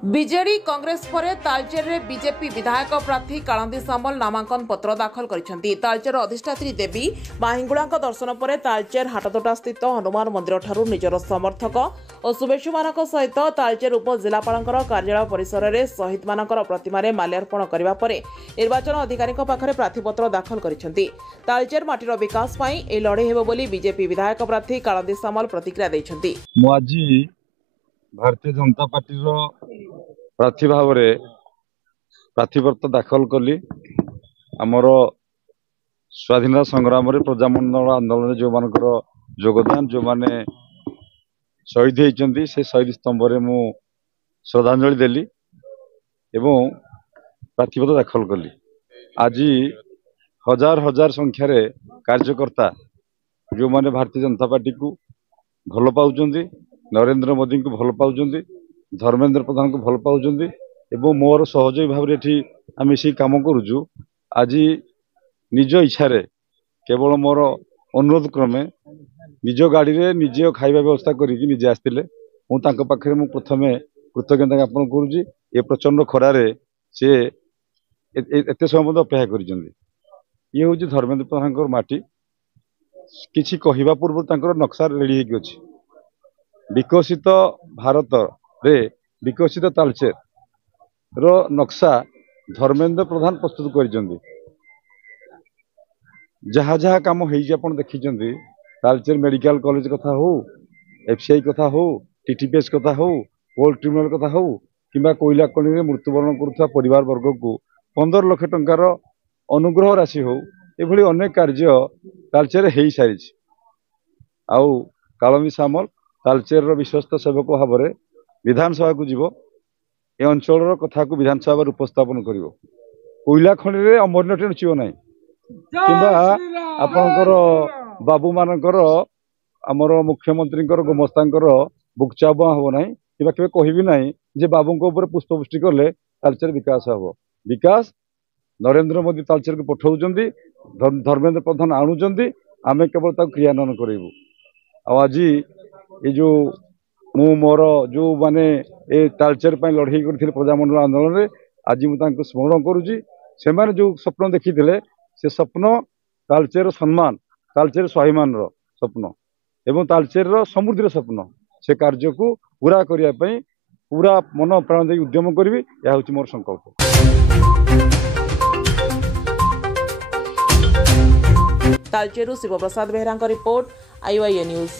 BJD Congress ପରେ ତାଳଚେରରେ BJP ବିଧାୟକ ପ୍ରାର୍ଥୀ କାଳନ୍ଦୀ ସାମଲ ନାମାଙ୍କନ ପତ୍ର ଦାଖଲ କରିଛନ୍ତି। ତାଳଚେର ଅଧିଷ୍ଠାତ୍ରୀ ଦେବୀ ମା ହିଙ୍ଗୁଳାଙ୍କ ଦର୍ଶନ ପରେ ତାଳଚେର ହାଟତୋଟାସ୍ଥିତ ହନୁମାନ ମନ୍ଦିରଠାରୁ ନିଜର ସମର୍ଥକ ଓ ଶୁଭେଚ୍ଛୁମାନଙ୍କ ସହିତ ତାଳଚେର ଉପଜିଲ୍ଲାପାଳଙ୍କର କାର୍ଯ୍ୟାଳୟ ପରିସରରେ ଶହୀଦମାନଙ୍କର ପ୍ରତିମାରେ ମାଲ୍ୟାର୍ପଣ କରିବା ପରେ ନିର୍ବାଚନ ଅଧିକାରୀଙ୍କ ପାଖରେ ପ୍ରାର୍ଥୀପତ୍ର ଦାଖଲ କରିଛନ୍ତି। ତାଳଚେର ମାଟିର ବିକାଶ ପାଇଁ ଏହି ଲଢ଼େଇ ହେବ ବୋଲି ବିଜେପି ବିଧାୟକ ପ୍ରାର୍ଥୀ କାଳନ୍ଦୀ ସାମଲ ପ୍ରତିକ୍ରିୟା ଦେଇଛନ୍ତି। भारतीय जनता पार्टी प्रार्थी भाव में प्रार्थीपत्र दाखल कली। आमर स्वाधीनता संग्राम प्रजामंडल आंदोलन जो मानकर योगदान जो माने शहीद होती से शहीद स्तंभ में मु श्रद्धांजलि देली एवं प्रार्थीपत्र दाखल कली। आज हजार हजार संख्यार कार्यकर्ता जो माने भारतीय जनता पार्टी को भल पाउचंदी, नरेंद्र मोदी को भल पाउचंदी, धर्मेंद्र प्रधान को भल पाउचंदी एवं मोर सहयोगी भाव में आम से काम करुचु। आज निज इच्छा केवल मोर अनुरोध क्रमे निज गाड़ी में निजे खाଇବା व्यवस्था करके निजे आसते मुझे मु प्रथम कृतज्ञता ज्ञापन करुँची। ये प्रचंड खरारे सी एत समय अपेक्षा कर ये हूँ धर्मेंद्र प्रधान माटी किसी कहवा पूर्व नक्शा रेडी होगी। विकसित भारत रे विकसित तालचेर रो नक्शा धर्मेंद्र प्रधान प्रस्तुत कर जहाँ जहाँ कम हो देखी तालचेर मेडिकल कॉलेज कथा हो, एफसीआई कथा हो, टीटीपीएस कथा हो, पोर्ट ट्रिब्यूनल कथा हो कि कोयला खनि में मृत्युवरण करुवा परिवार वर्ग को 15 लाख टंकार अनुग्रह राशि हो ये अनेक कार्य तालचेर हो सारी। आउ कालंदी सामल तालचेर विश्वस्त सेवक भाव में विधानसभा को जीव ए अंचल कथा को विधानसभा उपस्थापन कर। कोयला खनि में अमरण्य नुचिब ना कि बाबू मानकर आमर मुख्यमंत्री गोमस्तांकर बुकचाबुआ हम ना कि कहबी ना जे बाबू पुष्पवृष्टि कले तालचेर विकास हम। विकास नरेंद्र मोदी तालचेर को पठाऊँ, धर्मेंद्र प्रधान आणुंट, आम केवल क्रियान्वयन करूँ। आज ये जो मु मोर जो माने ए तालचेर लड़ाई कर प्रजामंडल आंदोलन में आज मुझे स्मरण करुँची। से माने जो स्वप्न देखी से स्वप्न तालचेर सम्मान, तालचेर स्वाभिमान स्वप्न एवं तालचेर समृद्धि स्वप्न से कार्य को पूरा करने पूरा मन प्राण दे उद्यम करी। यह हूँ मोर संकल्प। तालचेरु Shivprasad Behera report, IYA news.